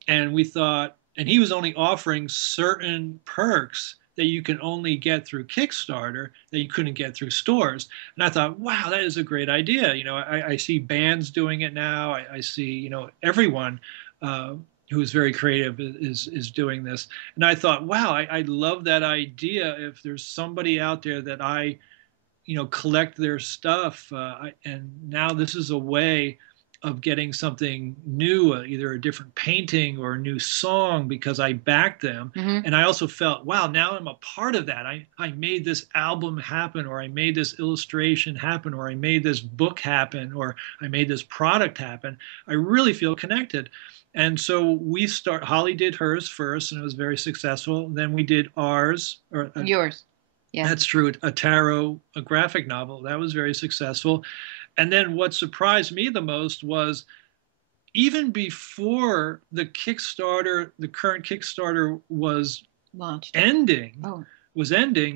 and we thought, and he was only offering certain perks that you can only get through Kickstarter that you couldn't get through stores. And I thought, wow, that is a great idea. I see bands doing it now. I see, everyone who is very creative is doing this. And I thought, wow, I love that idea. If there's somebody out there that I, collect their stuff, and now this is a way of getting something new, either a different painting or a new song, because I backed them. Mm-hmm. And I also felt, wow, now I'm a part of that. I made this album happen, or I made this illustration happen, or I made this book happen, or I made this product happen. I really feel connected. And so Holly did hers first, and it was very successful. Then we did ours. Yours. Yeah. That's true. A graphic novel. That was very successful. And then what surprised me the most was, even before the current Kickstarter was ending,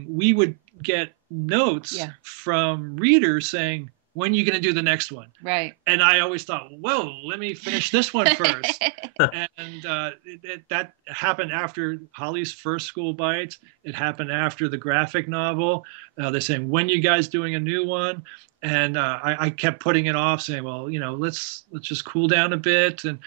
we would get notes from readers saying, when are you going to do the next one? Right. And I always thought, whoa, let me finish this one first. And that happened after Holly's first School Bites. It happened after the graphic novel. They're saying, when you guys doing a new one? And I kept putting it off, saying, well, let's just cool down a bit. And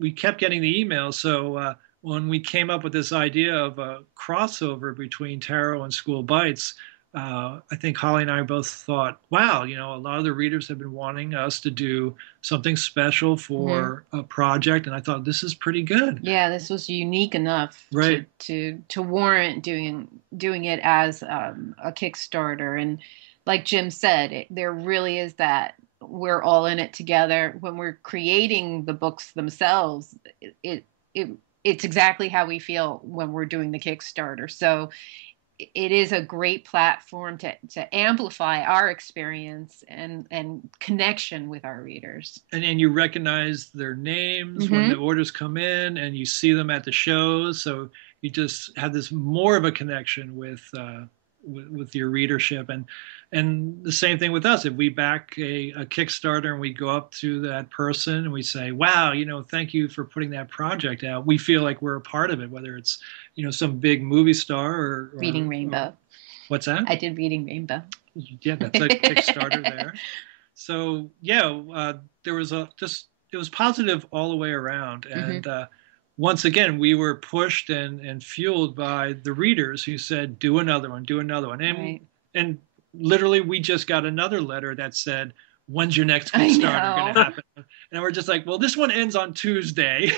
we kept getting the emails. So when we came up with this idea of a crossover between Tarot and School Bites, I think Holly and I both thought, wow, a lot of the readers have been wanting us to do something special for a project, and I thought, this is pretty good. Yeah, this was unique enough, right, to warrant doing it as a Kickstarter. And like Jim said, there really is that we're all in it together. When we're creating the books themselves, it's exactly how we feel when we're doing the Kickstarter. So it is a great platform to amplify our experience and connection with our readers. And you recognize their names when the orders come in, and you see them at the shows. So you just have this more of a connection with your readership. And the same thing with us. If we back a Kickstarter and we go up to that person and we say, wow, thank you for putting that project out, we feel like we're a part of it, whether it's, some big movie star or Reading Rainbow. What's that? I did Reading Rainbow. Yeah, that's a Kickstarter there. So yeah, there was it was positive all the way around. And once again, we were pushed and fueled by the readers who said, do another one, do another one. Right. And literally, we just got another letter that said, when's your next I Kickstarter going to know. happen? And we're just like, well, this one ends on Tuesday.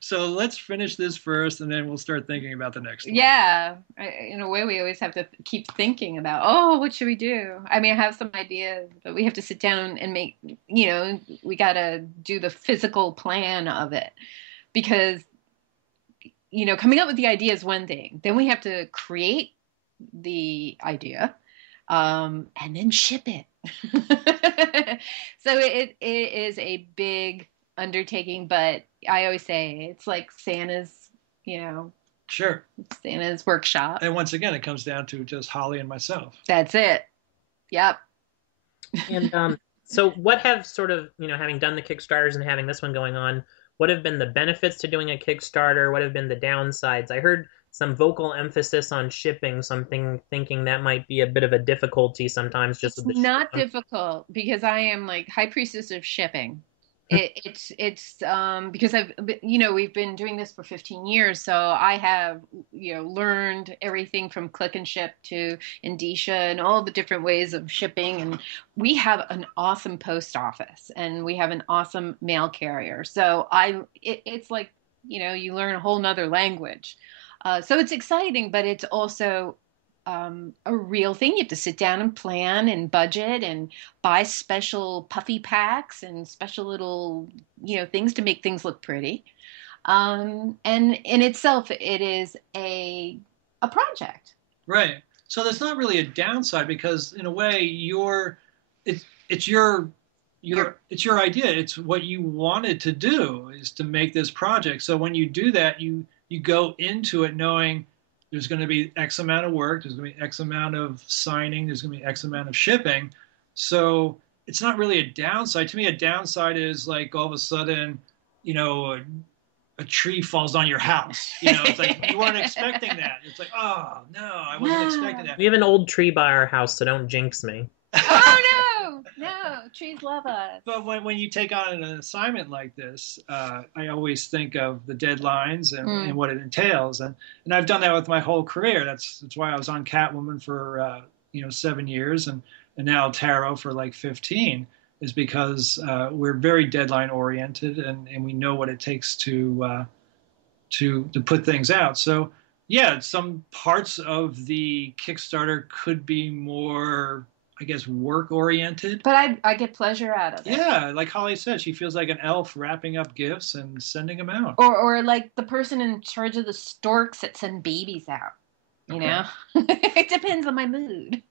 So let's finish this first, and then we'll start thinking about the next one. Yeah. In a way, we always have to keep thinking about, oh, what should we do? I mean, I have some ideas, but we have to sit down and make, we got to do the physical plan of it because, coming up with the idea is one thing. Then we have to create the idea and then ship it. So it is a big undertaking, but I always say it's like Santa's, Sure. Santa's workshop. And once again, it comes down to just Holly and myself. That's it. Yep. And so what have sort of, having done the Kickstarters and having this one going on, what have been the benefits to doing a Kickstarter? What have been the downsides? I heard some vocal emphasis on shipping, so I'm thinking that might be a bit of a difficulty sometimes. Just It's with the not difficult because I am like high priestess of shipping. It's because we've been doing this for 15 years, so I have learned everything from click and ship to Indicia and all the different ways of shipping, and we have an awesome post office and we have an awesome mail carrier. So it's like you learn a whole nother language. So it's exciting, but it's also a real thing. You have to sit down and plan and budget and buy special puffy packs and special little, things to make things look pretty. And in itself, it is a project. Right. So there's not really a downside because in a way it's your idea. It's what you wanted to do is to make this project. So when you do that, you go into it knowing there's going to be X amount of work, there's going to be X amount of signing, there's going to be X amount of shipping. So it's not really a downside. To me, a downside is like all of a sudden, a tree falls on your house. It's like you weren't expecting that. It's like, oh, no, I wasn't expecting that. We have an old tree by our house, so don't jinx me. Oh, no, trees love us. But when you take on an assignment like this, I always think of the deadlines and what it entails, and I've done that with my whole career. That's why I was on Catwoman for 7 years, and now Tarot for like 15, is because we're very deadline oriented, and we know what it takes to put things out. So yeah, some parts of the Kickstarter could be more, I guess, work oriented. But I get pleasure out of it. Yeah, like Holly said, she feels like an elf wrapping up gifts and sending them out. Or like the person in charge of the storks that send babies out. It depends on my mood.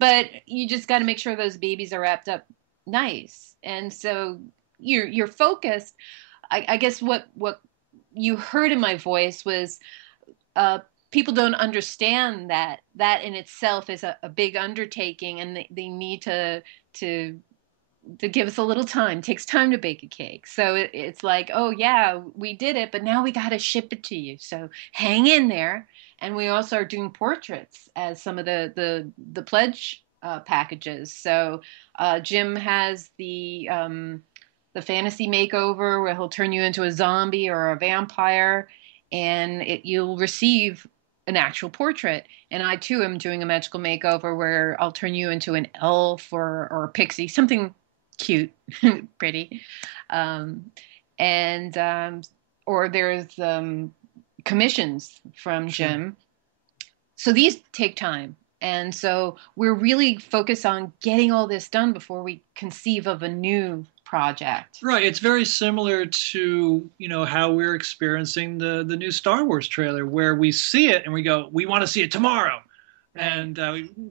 But you just got to make sure those babies are wrapped up nice. And so you're focused. I guess what you heard in my voice was people don't understand that in itself is a big undertaking, and they need to give us a little time. It takes time to bake a cake. So it's like, oh yeah, we did it, but now we got to ship it to you. So hang in there. And we also are doing portraits as some of the pledge packages. So Jim has the fantasy makeover where he'll turn you into a zombie or a vampire, and you'll receive an actual portrait. And I too am doing a magical makeover where I'll turn you into an elf or a pixie, something cute, pretty. Or there's commissions from Jim. So these take time. And so we're really focused on getting all this done before we conceive of a new project. Right. It's very similar to, how we're experiencing the new Star Wars trailer, where we see it and we go, we want to see it tomorrow. And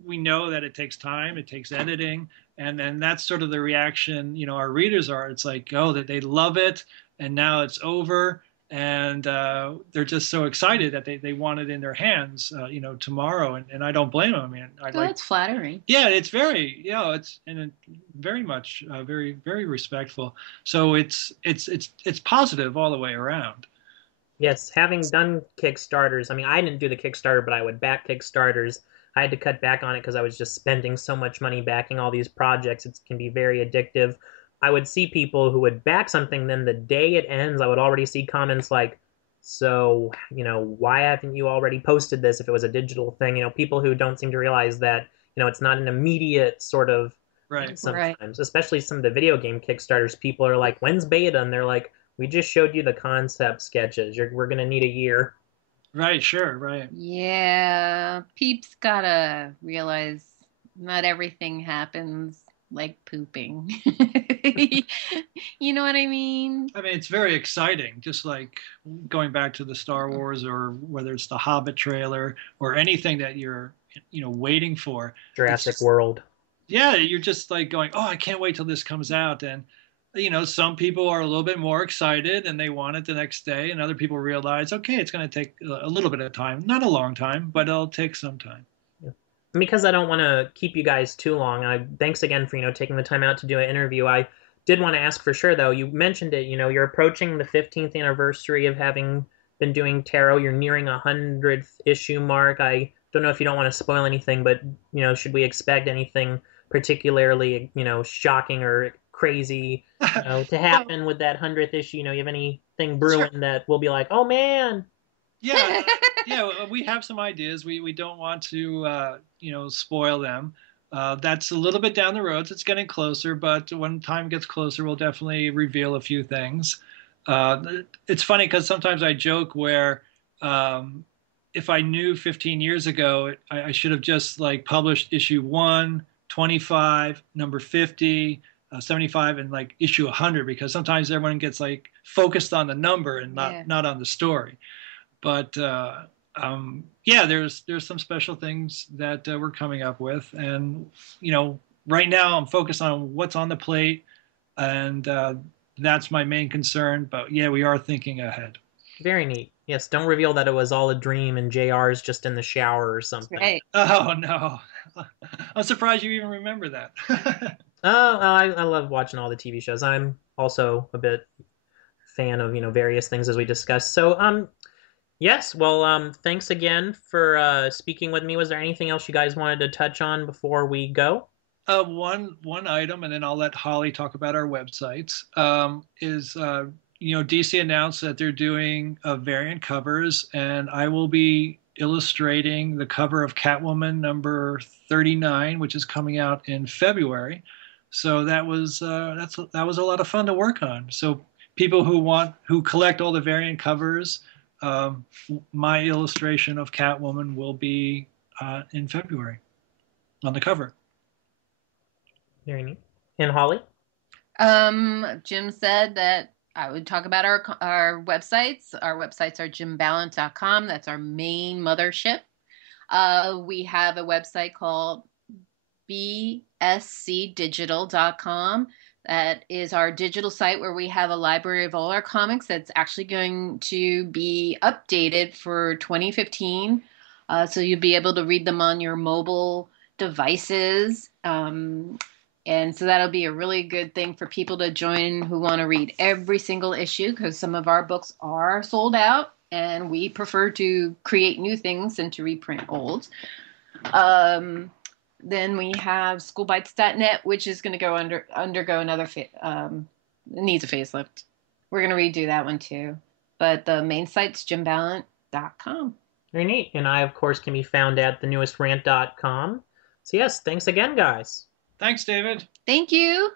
we know that it takes time, it takes editing. And then that's sort of the reaction, our readers are. It's like, oh, that they love it. And now it's over. And they're just so excited that they want it in their hands, tomorrow. And I don't blame them. I mean, that's flattering. Yeah, it's very, very much, very, very respectful. So it's positive all the way around. Yes, having done Kickstarters, I mean, I didn't do the Kickstarter, but I would back Kickstarters. I had to cut back on it because I was just spending so much money backing all these projects. It can be very addictive. I would see people who would back something, then the day it ends, I would already see comments like, So, why haven't you already posted this if it was a digital thing? People who don't seem to realize that, it's not an immediate sort of thing Right. Right. sometimes, especially some of the video game Kickstarters. People are like, when's beta? And they're like, we just showed you the concept sketches. We're going to need a year. Right. Sure. Right. Yeah, peeps gotta realize not everything happens like pooping. You know what I mean? I mean, it's very exciting, just like going back to the Star Wars or whether it's the Hobbit trailer or anything that you're, waiting for. Jurassic It's, World. yeah, you're just like going, oh, I can't wait till this comes out. And, some people are a little bit more excited and they want it the next day. And other people realize, okay, it's going to take a little bit of time, not a long time, but it'll take some time. Yeah. Because I don't want to keep you guys too long, thanks again for taking the time out to do an interview. I did want to ask for sure though. You mentioned it. You're approaching the 15th anniversary of having been doing tarot. You're nearing 100th issue mark. I don't know if you don't want to spoil anything, but should we expect anything particularly shocking or crazy to Well, happen with that 100th issue? You have anything sure. brewing that we'll be like, oh man. Yeah, yeah, we have some ideas. We don't want to spoil them. That's a little bit down the road. So it's getting closer, but when time gets closer, we'll definitely reveal a few things. It's funny because sometimes I joke where if I knew 15 years ago, I should have just like published issue 1, 25, number 50, 75, and like issue 100 because sometimes everyone gets like focused on the number and not Yeah. not on the story. But yeah, there's some special things that we're coming up with, and right now I'm focused on what's on the plate, and that's my main concern. But yeah, we are thinking ahead. Very neat. Yes, don't reveal that it was all a dream and JR's just in the shower or something. Right. Oh no, I'm surprised you even remember that. Oh, I love watching all the TV shows. I'm also a bit fan of, various things as we discussed. So, yes, well, thanks again for speaking with me. Was there anything else you guys wanted to touch on before we go? One item, and then I'll let Holly talk about our websites. Is DC announced that they're doing variant covers, and I will be illustrating the cover of Catwoman number 39, which is coming out in February. So that was a lot of fun to work on. So people who collect all the variant covers, um, my illustration of Catwoman will be in February on the cover. Very neat. And Holly? Jim said that I would talk about our websites. Our websites are jimbalent.com. That's our main mothership. We have a website called bscdigital.com. That is our digital site where we have a library of all our comics that's actually going to be updated for 2015. So you'll be able to read them on your mobile devices. And so that'll be a really good thing for people to join who want to read every single issue because some of our books are sold out and we prefer to create new things than to reprint old. Then we have schoolbites.net, which is going to undergo another needs a facelift. We're going to redo that one too. But the main site's jimbalent.com. Very neat. And I, of course, can be found at thenewestrant.com. So, yes, thanks again, guys. Thanks, David. Thank you.